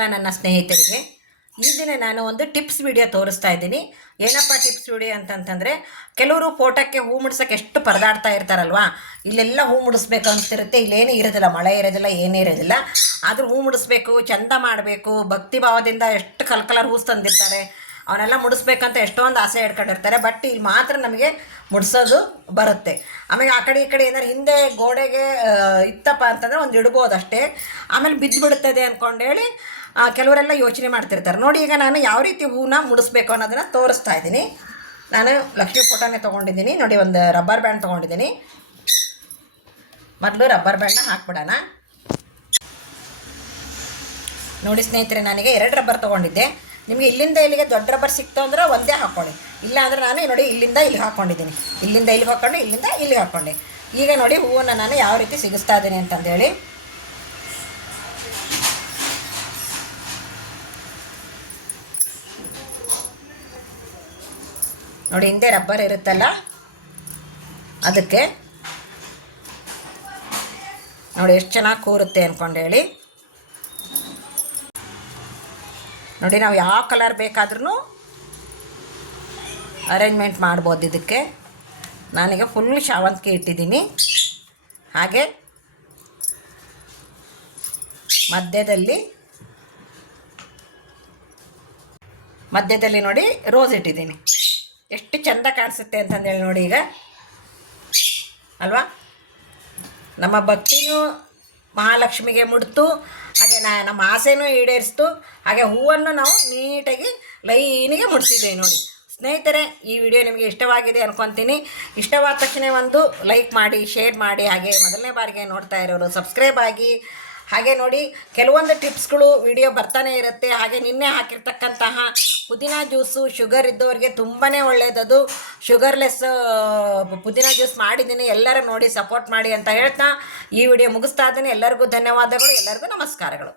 ನನ್ನ ಸ್ನೇಹಿತರಿಗೆ ಈ ದಿನ ನಾನು ಒಂದು ಟಿಪ್ಸ್ ವಿಡಿಯೋ ತೋರಿಸ್ತಾ ಇದ್ದೀನಿ. ಏನಪ್ಪ ಟಿಪ್ಸ್ ವಿಡಿಯೋ ಅಂತಂತಂದರೆ, ಕೆಲವರು ಫೋಟೋಕ್ಕೆ ಹೂ ಮುಡ್ಸೋಕ್ಕೆ ಎಷ್ಟು ಪರದಾಡ್ತಾ ಇರ್ತಾರಲ್ವಾ, ಇಲ್ಲೆಲ್ಲ ಹೂ ಮುಡಿಸ್ಬೇಕು ಅನಿಸ್ತಿರುತ್ತೆ. ಇಲ್ಲೇನೇ ಇರೋದಿಲ್ಲ, ಮಳೆ ಇರೋದಿಲ್ಲ, ಏನೇ ಇರೋದಿಲ್ಲ. ಆದರೂ ಹೂ ಮುಡಿಸ್ಬೇಕು, ಚಂದ ಮಾಡಬೇಕು, ಭಕ್ತಿ ಭಾವದಿಂದ ಎಷ್ಟು ಕಲರ್ ಹೂವು ತಂದಿರ್ತಾರೆ, ಅವನ್ನೆಲ್ಲ ಮುಡಿಸ್ಬೇಕಂತ ಎಷ್ಟೊಂದು ಆಸೆ ಇಟ್ಕೊಂಡಿರ್ತಾರೆ. ಬಟ್ ಇಲ್ಲಿ ಮಾತ್ರ ನಮಗೆ ಮುಡಿಸೋದು ಬರುತ್ತೆ. ಆಮೇಲೆ ಆ ಕಡೆ ಈ ಕಡೆ ಏನಾದ್ರು ಹಿಂದೆ ಗೋಡೆಗೆ ಇತ್ತಪ್ಪ ಅಂತಂದರೆ ಒಂದು ಇಡ್ಬೋದು ಅಷ್ಟೇ, ಆಮೇಲೆ ಬಿದ್ದು ಬಿಡುತ್ತದೆ ಅಂದ್ಕೊಂಡೇಳಿ ಕೆಲವರೆಲ್ಲ ಯೋಚನೆ ಮಾಡ್ತಿರ್ತಾರೆ. ನೋಡಿ, ಈಗ ನಾನು ಯಾವ ರೀತಿ ಹೂವನ್ನ ಮುಡಿಸ್ಬೇಕು ಅನ್ನೋದನ್ನು ತೋರಿಸ್ತಾ ಇದ್ದೀನಿ. ನಾನು ಲಕ್ಷ್ಮೀ ಫೋಟೋನೇ ತೊಗೊಂಡಿದ್ದೀನಿ. ನೋಡಿ, ಒಂದು ರಬ್ಬರ್ ಬ್ಯಾಂಡ್ ತೊಗೊಂಡಿದ್ದೀನಿ. ಮೊದಲು ರಬ್ಬರ್ ಬ್ಯಾಂಡ್ನ ಹಾಕ್ಬಿಡೋಣ. ನೋಡಿ ಸ್ನೇಹಿತರೆ, ನನಗೆ 2 ರಬ್ಬರ್ ತೊಗೊಂಡಿದ್ದೆ. ನಿಮಗೆ ಇಲ್ಲಿಂದ ಇಲ್ಲಿಗೆ ದೊಡ್ಡ ರಬ್ಬರ್ ಸಿಕ್ತು ಅಂದ್ರೆ ಒಂದೇ ಹಾಕ್ಕೊಳ್ಳಿ. ಇಲ್ಲ ಅಂದರೆ ನಾನು ನೋಡಿ ಇಲ್ಲಿಂದ ಇಲ್ಲಿಗೆ ಹಾಕ್ಕೊಂಡಿದ್ದೀನಿ. ಇಲ್ಲಿಂದ ಇಲ್ಲಿಗೆ ಹಾಕ್ಕೊಂಡು ಇಲ್ಲಿಂದ ಇಲ್ಲಿಗೆ ಹಾಕ್ಕೊಂಡೆ. ಈಗ ನೋಡಿ ಹೂವನ್ನು ನಾನು ಯಾವ ರೀತಿ ಸಿಗಿಸ್ತಾ ಇದ್ದೀನಿ ಅಂತಂದೇಳಿ. ನೋಡಿ, ಹಿಂದೆ ರಬ್ಬರ್ ಇರುತ್ತಲ್ಲ, ಅದಕ್ಕೆ ನೋಡಿ ಎಷ್ಟು ಚೆನ್ನಾಗಿ ಕೂರುತ್ತೆ ಅಂದ್ಕೊಂಡೇಳಿ. ನೋಡಿ, ನಾವು ಯಾವ ಕಲರ್ ಬೇಕಾದ್ರೂ ಅರೇಂಜ್ಮೆಂಟ್ ಮಾಡ್ಬೋದು. ಇದಕ್ಕೆ ನಾನೀಗ ಫುಲ್ ಶಾವಂತಿಗೆ ಇಟ್ಟಿದ್ದೀನಿ. ಹಾಗೆ ಮಧ್ಯದಲ್ಲಿ ನೋಡಿ ರೋಸ್ ಇಟ್ಟಿದ್ದೀನಿ. ಎಷ್ಟು ಚೆಂದ ಕಾಣಿಸುತ್ತೆ ಅಂತಂದೇಳಿ ನೋಡಿ. ಈಗ ಅಲ್ವಾ, ನಮ್ಮ ಭಕ್ತಿನೂ ಮಹಾಲಕ್ಷ್ಮಿಗೆ ಮುಡ್ತು, ಹಾಗೆ ನಮ್ಮ ಆಸೆನೂ ಈಡೇರಿಸ್ತು. ಹಾಗೆ ಹೂವನ್ನು ನಾವು ನೀಟಾಗಿ ಲೈನಿಗೆ ಮುಡಿಸಿದ್ದೀವಿ. ನೋಡಿ ಸ್ನೇಹಿತರೆ, ಈ ವಿಡಿಯೋ ನಿಮಗೆ ಇಷ್ಟವಾಗಿದೆ ಅನ್ಕೊತೀನಿ. ಇಷ್ಟವಾದ ತಕ್ಷಣ ಒಂದು ಲೈಕ್ ಮಾಡಿ, ಶೇರ್ ಮಾಡಿ. ಹಾಗೆ ಮೊದಲನೇ ಬಾರಿಗೆ ನೋಡ್ತಾ ಇರೋರು ಸಬ್ಸ್ಕ್ರೈಬ್ ಆಗಿ. ಹಾಗೆ ನೋಡಿ, ಕೆಲವೊಂದು ಟಿಪ್ಸ್ಗಳು ವಿಡಿಯೋ ಬರ್ತಾನೆ ಇರುತ್ತೆ. ಹಾಗೆ ನಿನ್ನೆ ಹಾಕಿರ್ತಕ್ಕಂತಹ ಪುದೀನ ಜ್ಯೂಸು ಶುಗರ್ ಇದ್ದವರಿಗೆ ತುಂಬಾ ಒಳ್ಳೆಯದದು. ಶುಗರ್ಲೆಸ್ ಪುದೀನ ಜ್ಯೂಸ್ ಮಾಡಿದ್ದೀನಿ. ಎಲ್ಲರೂ ನೋಡಿ ಸಪೋರ್ಟ್ ಮಾಡಿ ಅಂತ ಹೇಳ್ತಾ ಈ ವಿಡಿಯೋ ಮುಗಿಸ್ತಾ ಇದ್ದೀನಿ. ಎಲ್ಲರಿಗೂ ಧನ್ಯವಾದಗಳು, ಎಲ್ಲರಿಗೂ ನಮಸ್ಕಾರಗಳು.